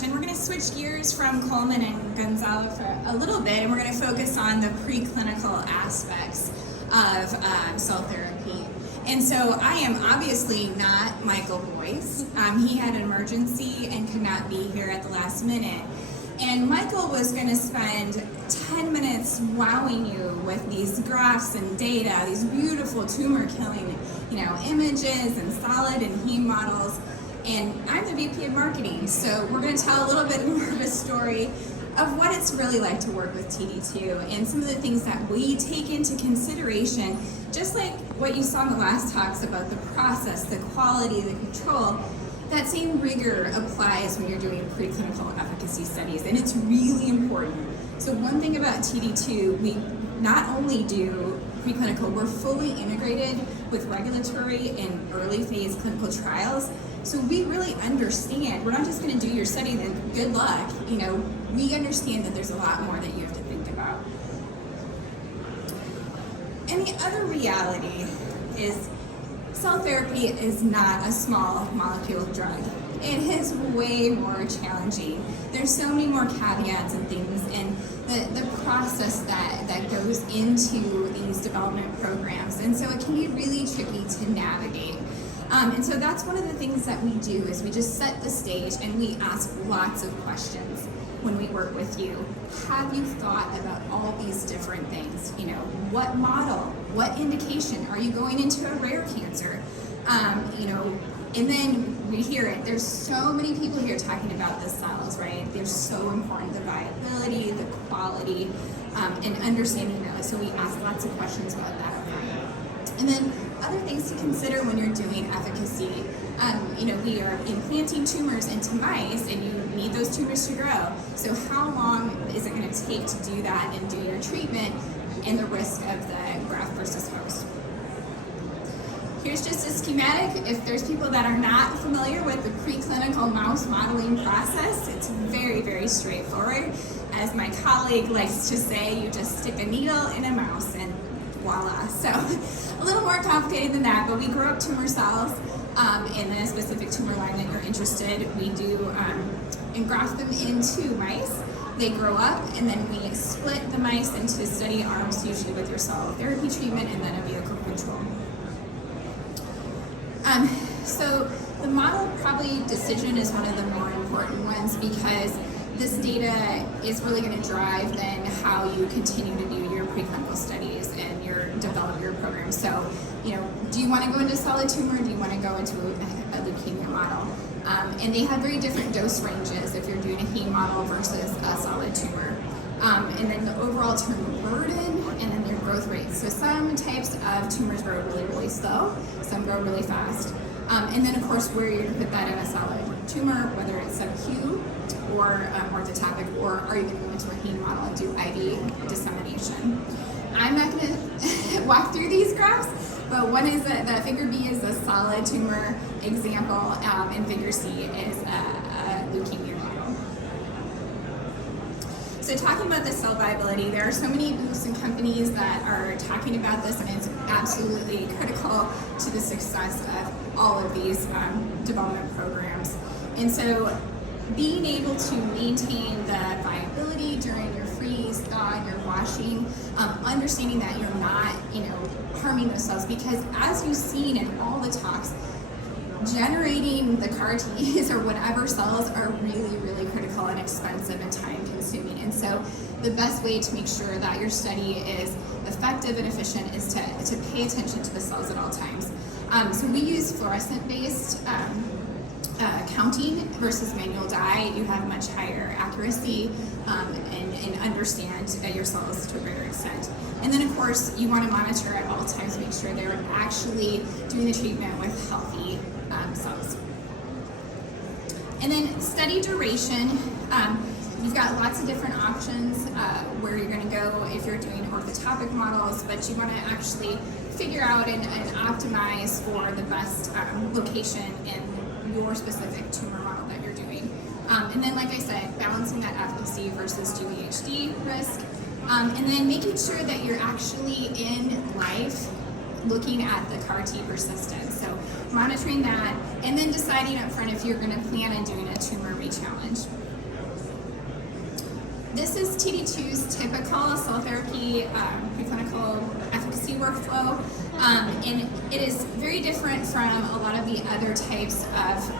And we're going to switch gears from Coleman and Gonzalo for a little bit, and we're going to focus on the preclinical aspects of cell therapy. And so I am obviously not Michael Boyce. He had an emergency and could not be here at the last minute. And Michael was going to spend 10 minutes wowing you with these graphs and data, these beautiful tumor-killing, images and solid and heme models. And I'm the VP of Marketing, so we're going to tell a little bit more of a story of what it's really like to work with TD2 and some of the things that we take into consideration, just like what you saw in the last talks about the process, the quality, the control. That same rigor applies when you're doing preclinical efficacy studies, and it's really important. So one thing about TD2, we not only do preclinical, we're fully integrated with regulatory and early phase clinical trials. So we really understand, we're not just going to do your study, then good luck. We understand that there's a lot more that you have to think about. And the other reality is cell therapy is not a small molecule drug. It is way more challenging. There's so many more caveats and things in the process that goes into these development programs. And so it can be really tricky to navigate. And so that's one of the things that we do is we just set the stage and we ask lots of questions when we work with you. Have you thought about all these different things? What model, what indication? Are you going into a rare cancer? And then we hear it. There's so many people here talking about the cells, right? They're so important, the viability, the quality, and understanding those. So we ask lots of questions about that. And then other things to consider when you're doing efficacy. We are implanting tumors into mice, and you need those tumors to grow. So how long is it going to take to do that and do your treatment, and the risk of the graft versus host? Here's just a schematic. If there's people that are not familiar with the preclinical mouse modeling process, it's very, very straightforward. As my colleague likes to say, you just stick a needle in a mouse and voila. So a little more complicated than that, but we grow up tumor cells in the specific tumor line that you're interested. We do engraft them into mice. They grow up, and then we split the mice into study arms, usually with your cell therapy treatment and then a vehicle control. So the model probably decision is one of the more important ones, because this data is really going to drive then how you continue to do your preclinical studies and develop your program. So, do you want to go into solid tumor? Do you want to go into a leukemia model? And they have very different dose ranges if you're doing a heme model versus a solid tumor. And then the overall tumor burden, and then their growth rates. So some types of tumors grow really, really slow. Some grow really fast. And then, of course, where you're going to put that in a solid tumor, whether it's sub-Q or orthotopic, or are you going to go into a heme model and do IV dissemination? I'm not going to walk through these graphs, but one is the figure B is a solid tumor example, and figure C is a leukemia model. So talking about the cell viability, there are so many booths and companies that are talking about this, and it's absolutely critical to the success of all of these development programs. And so being able to maintain the viability during your freeze, thaw, and your washing, understanding that you're not, harming those cells, because as you've seen in all the talks, generating the CAR-Ts or whatever cells are really, really critical and expensive and time consuming. And so the best way to make sure that your study is effective and efficient is to pay attention to the cells at all times. So we use fluorescent-based counting versus manual dye. You have much higher accuracy and understand your cells to a greater extent. And then, of course, you want to monitor at all times, make sure they're actually doing the treatment with healthy cells. And then study duration. You've got lots of different options where you're going to go if you're doing orthotopic models, but you want to actually figure out and optimize for the best location in your specific tumor model that you're doing. And then, like I said, balancing that efficacy versus GVHD risk. And then making sure that you're actually in life looking at the CAR-T persistence. So monitoring that, and then deciding up front if you're going to plan on doing a tumor re-challenge. This is TD2's typical cell therapy preclinical efficacy workflow, and it is very different from a lot of the other types of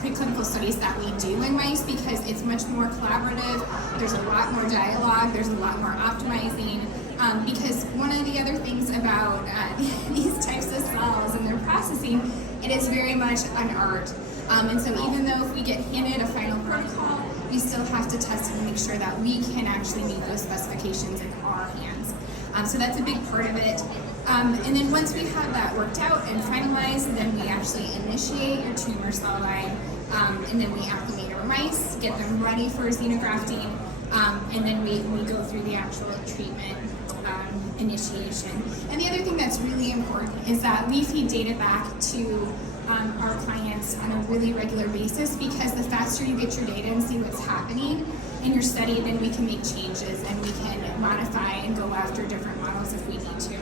preclinical studies that we do in mice because it's much more collaborative, there's a lot more dialogue, there's a lot more optimizing, because one of the other things about these types of cells and their processing, it is very much an art. And so even though if we get handed a final protocol, we still have to test and make sure that we can actually meet those specifications in our hands. So that's a big part of it. And then once we have that worked out and finalized, then we actually initiate your tumor cell line, and then we acclimate our mice, get them ready for xenografting, and then we go through the actual treatment initiation. And the other thing that's really important is that we feed data back to our clients on a really regular basis, because the faster you get your data and see what's happening in your study, then we can make changes and we can modify and go after different models if we need to.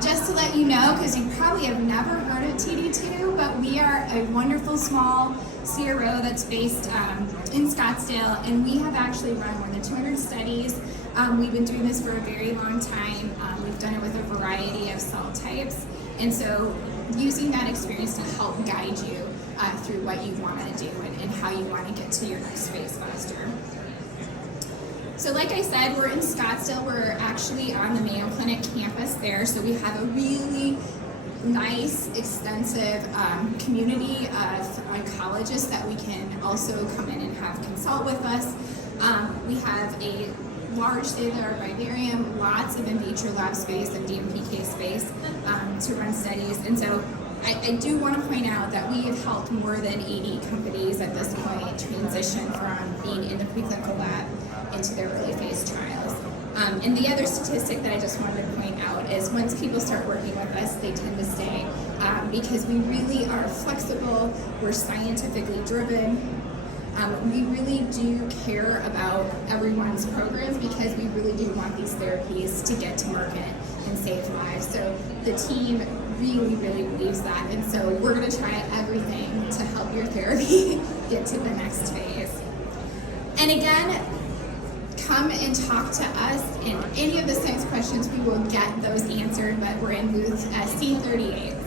Just to let you know, because you probably have never heard of TD2, but we are a wonderful small CRO that's based in Scottsdale, and we have actually run more than 200 studies. We've been doing this for a very long time. We've done it with a variety of cell types, and so using that experience to help guide you through what you want to do and how you want to get to your next phase faster. So like I said, we're in Scottsdale. We're actually on the Mayo Clinic campus there, so we have a really nice, extensive community of oncologists that we can also come in and have consult with us. We have a large state-of-the-art vivarium, lots of in vitro lab space and DMPK space to run studies. And so I do want to point out that we have helped more than 80 companies at this point transition from being in the preclinical lab into their early phase trials. And the other statistic that I just wanted to point out is once people start working with us, they tend to stay because we really are flexible, we're scientifically driven. We really do care about everyone's programs because we really do want these therapies to get to market and save lives. So the team really, really believes that. And so we're going to try everything to help your therapy get to the next phase. And again, come and talk to us, and any of the science questions, we will get those answered, but we're in booth C38.